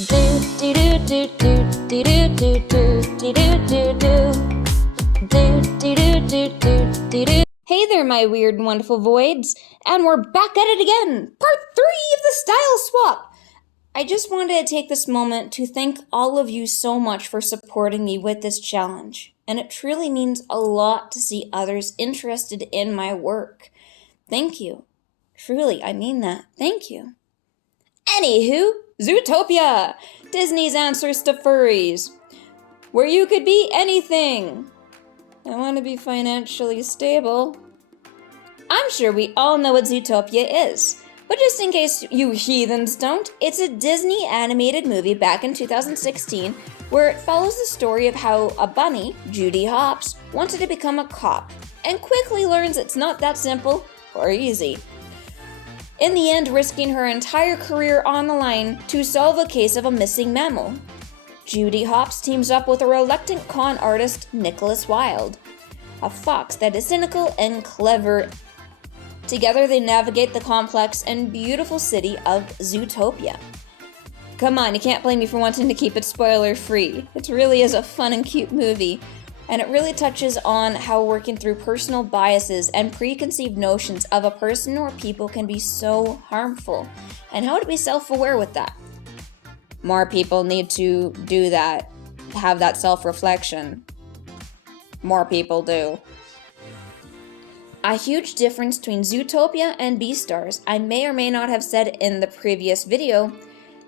Hey there, my weird and wonderful voids, and we're back at it again! Part 3 of the style swap! I just wanted to take this moment to thank all of you so much for supporting me with this challenge, and it truly means a lot to see others interested in my work. Thank you. Truly, I mean that. Thank you. Anywho, Zootopia! Disney's answers to furries. Where you could be anything. I want to be financially stable. I'm sure we all know what Zootopia is, but just in case you heathens don't, it's a Disney animated movie back in 2016 where it follows the story of how a bunny, Judy Hopps, wanted to become a cop, and quickly learns it's not that simple or easy. In the end, risking her entire career on the line to solve a case of a missing mammal. Judy Hopps teams up with a reluctant con artist, Nicholas Wilde, a fox that is cynical and clever. Together they navigate the complex and beautiful city of Zootopia. Come on, you can't blame me for wanting to keep it spoiler-free. It really is a fun and cute movie, and it really touches on how working through personal biases and preconceived notions of a person or people can be so harmful, and how to be self-aware with that. More people need to do that, have that self-reflection. More people do. A huge difference between Zootopia and Beastars, I may or may not have said in the previous video,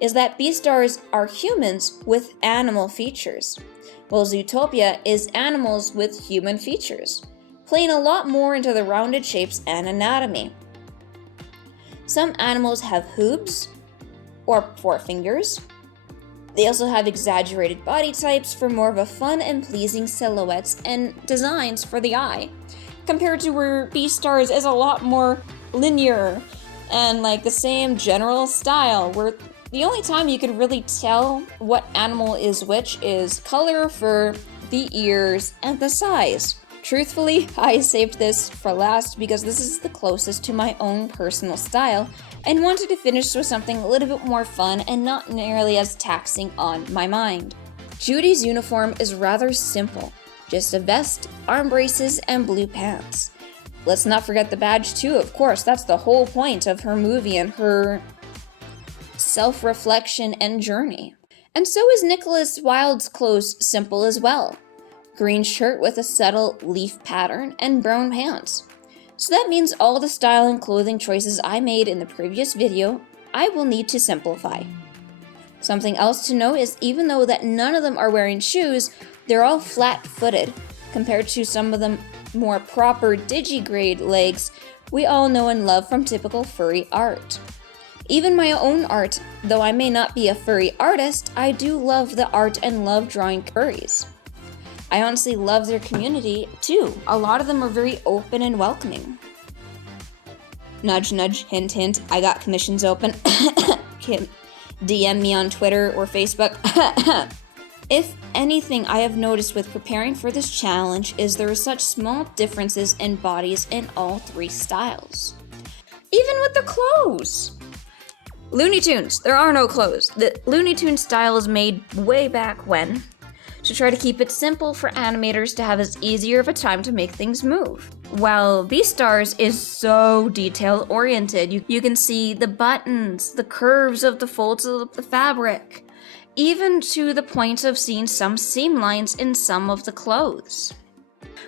is that Beastars are humans with animal features, while Zootopia is animals with human features, playing a lot more into the rounded shapes and anatomy. Some animals have hooves, or forefingers. They also have exaggerated body types for more of a fun and pleasing silhouettes and designs for the eye, compared to where Beastars is a lot more linear and like the same general style, where the only time you can really tell what animal is which is color, fur, the ears, and the size. Truthfully, I saved this for last because this is the closest to my own personal style and wanted to finish with something a little bit more fun and not nearly as taxing on my mind. Judy's uniform is rather simple, just a vest, arm braces, and blue pants. Let's not forget the badge too, of course, that's the whole point of her movie and her self-reflection and journey. And so is Nicholas Wilde's clothes simple as well. Green shirt with a subtle leaf pattern and brown pants. So that means all the style and clothing choices I made in the previous video, I will need to simplify. Something else to note is even though that none of them are wearing shoes, they're all flat-footed, compared to some of the more proper digigrade legs we all know and love from typical furry art. Even my own art, though I may not be a furry artist, I do love the art and love drawing furries. I honestly love their community, too. A lot of them are very open and welcoming. Nudge, nudge, hint, hint, I got commissions open. DM me on Twitter or Facebook. If anything I have noticed with preparing for this challenge is there are such small differences in bodies in all three styles. Even with the clothes! Looney Tunes, there are no clothes. The Looney Tunes style is made way back when, to try to keep it simple for animators to have as easier of a time to make things move. While Beastars is so detail-oriented, you can see the buttons, the curves of the folds of the fabric, even to the point of seeing some seam lines in some of the clothes.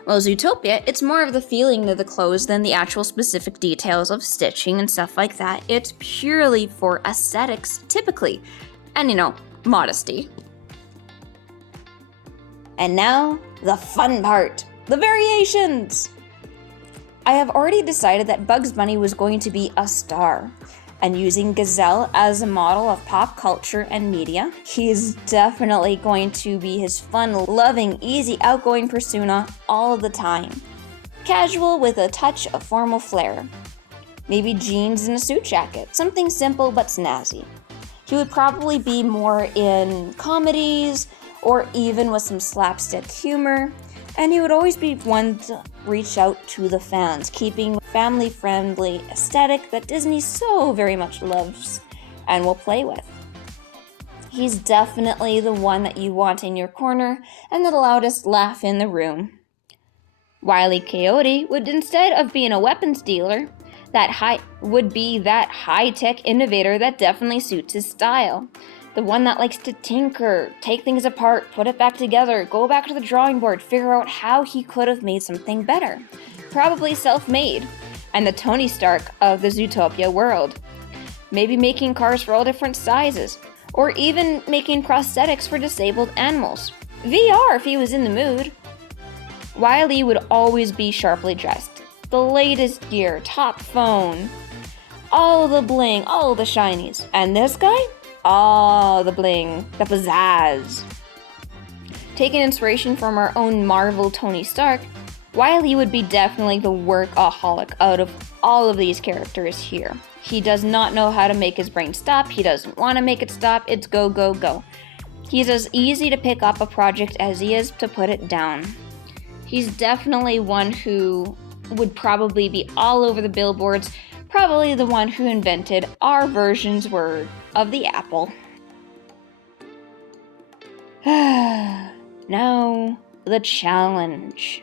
While Zootopia, it's more of the feeling of the clothes than the actual specific details of stitching and stuff like that. It's purely for aesthetics, typically, and modesty. And now, the fun part, the variations! I have already decided that Bugs Bunny was going to be a star, and using Gazelle as a model of pop culture and media, he's definitely going to be his fun, loving, easy, outgoing persona all the time. Casual with a touch of formal flair. Maybe jeans and a suit jacket, something simple but snazzy. He would probably be more in comedies, or even with some slapstick humor, and he would always be one to reach out to the fans, keeping family-friendly aesthetic that Disney so very much loves and will play with. He's definitely the one that you want in your corner and the loudest laugh in the room. Wile E. Coyote would, instead of being a weapons dealer, would be that high-tech innovator that definitely suits his style. The one that likes to tinker, take things apart, put it back together, go back to the drawing board, figure out how he could have made something better. Probably self-made. And the Tony Stark of the Zootopia world. Maybe making cars for all different sizes, or even making prosthetics for disabled animals. VR if he was in the mood. Wile E. would always be sharply dressed. The latest gear, top phone, all the bling, all the shinies. And this guy? All the bling, the pizzazz. Taking inspiration from our own Marvel Tony Stark, Wile E. would be definitely the workaholic out of all of these characters here. He does not know how to make his brain stop. He doesn't want to make it stop. It's go, go, go. He's as easy to pick up a project as he is to put it down. He's definitely one who would probably be all over the billboards, probably the one who invented our version's word of the apple. Now, the challenge.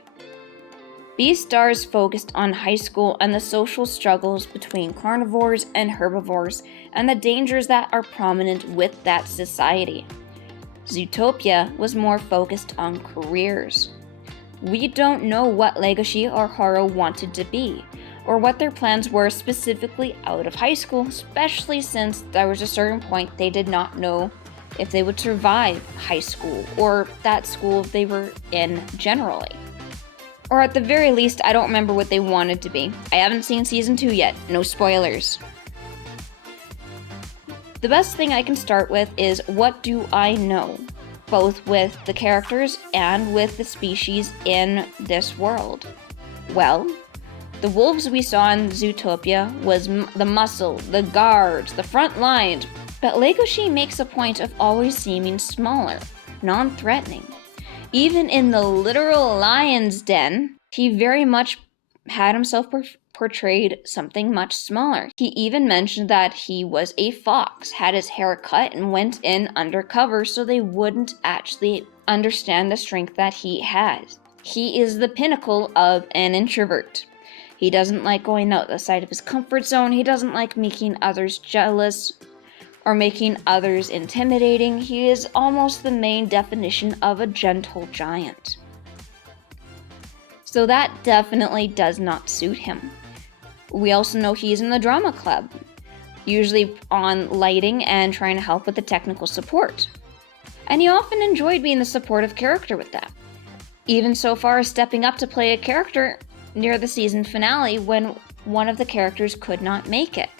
Beastars focused on high school and the social struggles between carnivores and herbivores and the dangers that are prominent with that society. Zootopia was more focused on careers. We don't know what Legoshi or Haro wanted to be, or what their plans were specifically out of high school, especially since there was a certain point they did not know if they would survive high school, or that school they were in generally. Or at the very least, I don't remember what they wanted to be. I haven't seen season 2 yet, no spoilers. The best thing I can start with is what do I know, both with the characters and with the species in this world. Well, the wolves we saw in Zootopia was the muscle, the guards, the front lines, but Legoshi makes a point of always seeming smaller, non-threatening. Even in the literal lion's den, he very much had himself portrayed something much smaller. He even mentioned that he was a fox, had his hair cut, and went in undercover so they wouldn't actually understand the strength that he has. He is the pinnacle of an introvert. He doesn't like going outside of his comfort zone. He doesn't like making others jealous or making others intimidating. He is almost the main definition of a gentle giant. So that definitely does not suit him. We also know he's in the drama club, usually on lighting and trying to help with the technical support. And he often enjoyed being the supportive character with that. Even so far as stepping up to play a character near the season finale when one of the characters could not make it.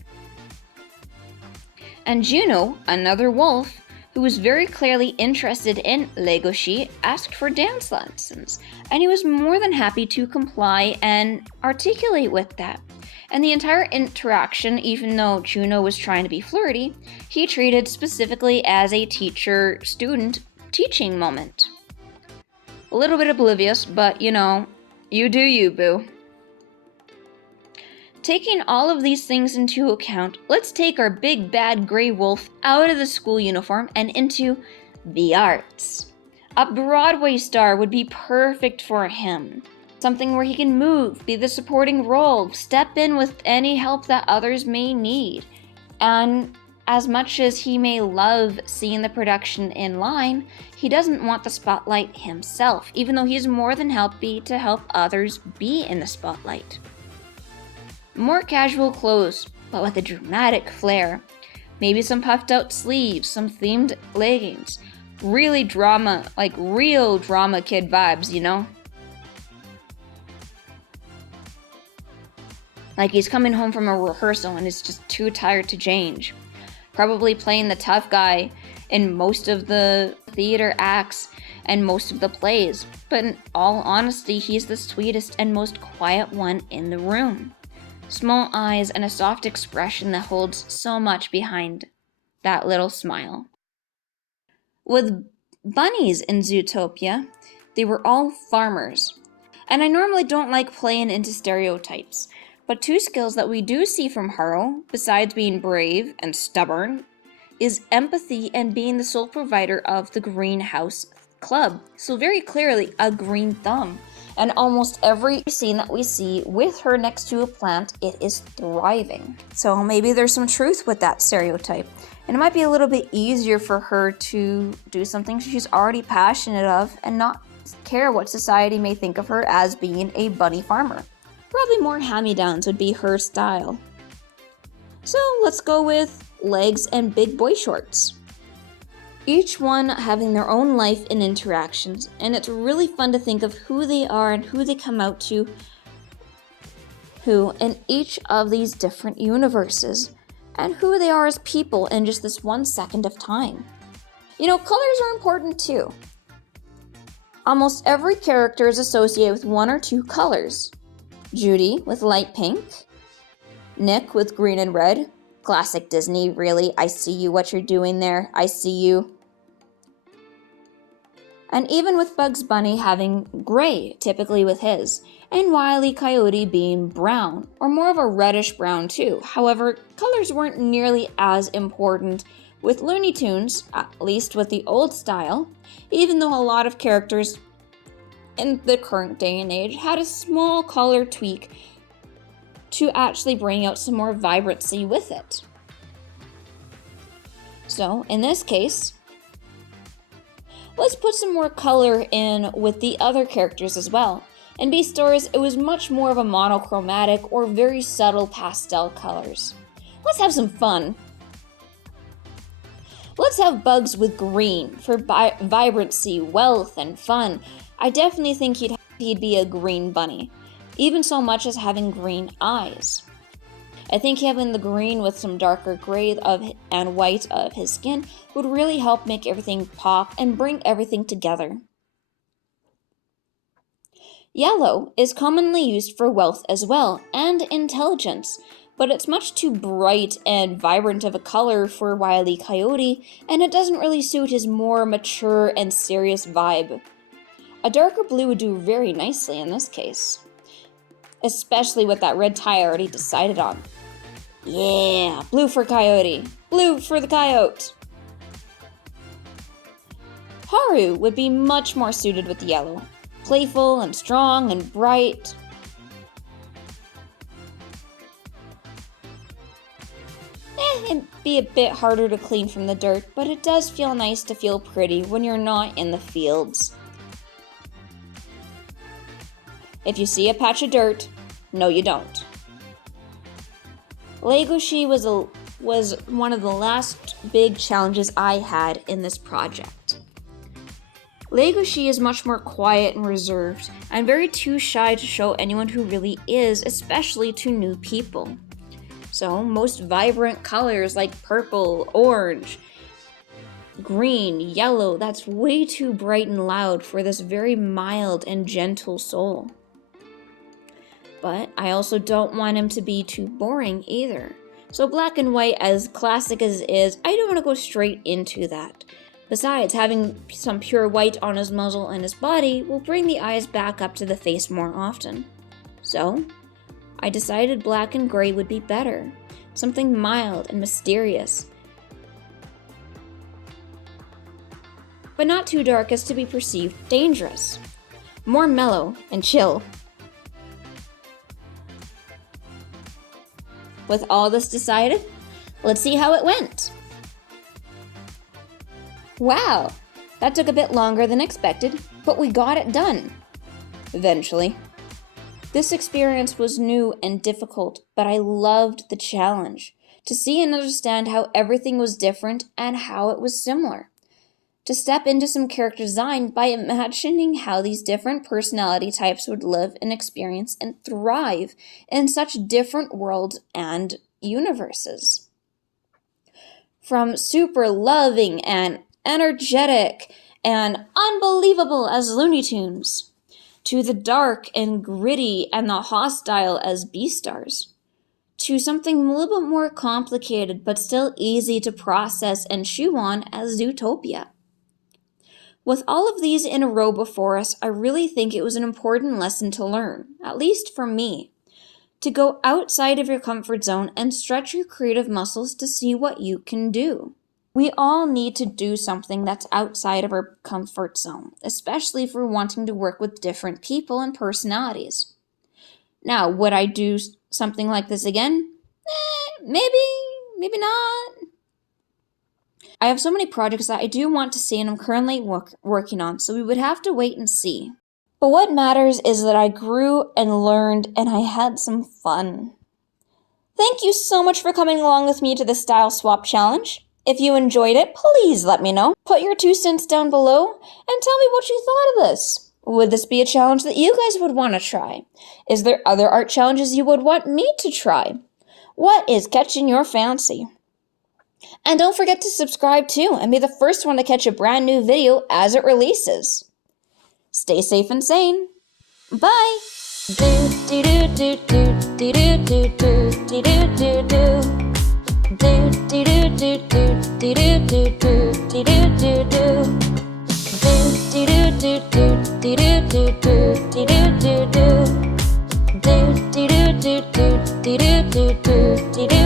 And Juno, another wolf, who was very clearly interested in Legoshi, asked for dance lessons, and he was more than happy to comply and articulate with that. And the entire interaction, even though Juno was trying to be flirty, he treated specifically as a teacher-student teaching moment. A little bit oblivious, but you know, you do you, boo. Taking all of these things into account, let's take our big bad gray wolf out of the school uniform and into the arts. A Broadway star would be perfect for him. Something where he can move, be the supporting role, step in with any help that others may need. And as much as he may love seeing the production in line, he doesn't want the spotlight himself, even though he's more than happy to help others be in the spotlight. More casual clothes, but with a dramatic flair. Maybe some puffed out sleeves, some themed leggings. Really drama, like real drama kid vibes, you know? Like he's coming home from a rehearsal and is just too tired to change. Probably playing the tough guy in most of the theater acts and most of the plays. But in all honesty, he's the sweetest and most quiet one in the room. Small eyes and a soft expression that holds so much behind that little smile. With bunnies in Zootopia, they were all farmers. And I normally don't like playing into stereotypes, but two skills that we do see from Haro, besides being brave and stubborn, is empathy and being the sole provider of the greenhouse club. So very clearly a green thumb. And almost every scene that we see with her next to a plant, it is thriving. So maybe there's some truth with that stereotype. And it might be a little bit easier for her to do something she's already passionate of and not care what society may think of her as being a bunny farmer. Probably more hand-me-downs would be her style. So let's go with legs and big boy shorts. Each one having their own life and interactions, and it's really fun to think of who they are and who they come out to who in each of these different universes, and who they are as people in just this 1 second of time. You know, colors are important too. Almost every character is associated with 1 or 2 colors. Judy with light pink, Nick with green and red. Classic Disney, really. I see you, what you're doing there. I see you. And even with Bugs Bunny having gray, typically with his, and Wile E. Coyote being brown, or more of a reddish brown too. However, colors weren't nearly as important with Looney Tunes, at least with the old style, even though a lot of characters in the current day and age had a small color tweak to actually bring out some more vibrancy with it. So, in this case, let's put some more color in with the other characters as well. In Beastars, it was much more of a monochromatic or very subtle pastel colors. Let's have some fun. Let's have Bugs with green for vibrancy, wealth, and fun. I definitely think he'd be a green bunny, even so much as having green eyes. I think having the green with some darker gray and white of his skin would really help make everything pop and bring everything together. Yellow is commonly used for wealth as well, and intelligence, but it's much too bright and vibrant of a color for Wile E. Coyote, and it doesn't really suit his more mature and serious vibe. A darker blue would do very nicely in this case, especially with that red tie I already decided on. Yeah, blue for Coyote, blue for the coyote. Haru would be much more suited with the yellow, playful and strong and bright. It'd be a bit harder to clean from the dirt, but it does feel nice to feel pretty when you're not in the fields. If you see a patch of dirt, no you don't. Legoshi was one of the last big challenges I had in this project. Legoshi is much more quiet and reserved, and very too shy to show anyone who really is, especially to new people. So most vibrant colors like purple, orange, green, yellow, that's way too bright and loud for this very mild and gentle soul. But I also don't want him to be too boring either. So black and white, as classic as it is, I don't want to go straight into that. Besides, having some pure white on his muzzle and his body will bring the eyes back up to the face more often. So, I decided black and gray would be better. Something mild and mysterious, but not too dark as to be perceived dangerous. More mellow and chill. With all this decided, let's see how it went. Wow, that took a bit longer than expected, but we got it done. Eventually. This experience was new and difficult, but I loved the challenge. To see and understand how everything was different and how it was similar. To step into some character design by imagining how these different personality types would live and experience and thrive in such different worlds and universes. From super loving and energetic and unbelievable as Looney Tunes, to the dark and gritty and the hostile as Beastars, to something a little bit more complicated but still easy to process and chew on as Zootopia. With all of these in a row before us, I really think it was an important lesson to learn, at least for me, to go outside of your comfort zone and stretch your creative muscles to see what you can do. We all need to do something that's outside of our comfort zone, especially if we're wanting to work with different people and personalities. Now, would I do something like this again? Maybe, maybe not. I have so many projects that I do want to see and I'm currently working on, so we would have to wait and see. But what matters is that I grew and learned and I had some fun. Thank you so much for coming along with me to the Style Swap Challenge. If you enjoyed it, please let me know. Put your 2 cents down below and tell me what you thought of this. Would this be a challenge that you guys would want to try? Is there other art challenges you would want me to try? What is catching your fancy? And don't forget to subscribe too and be the first one to catch a brand new video as it releases. Stay safe and sane. Bye! Do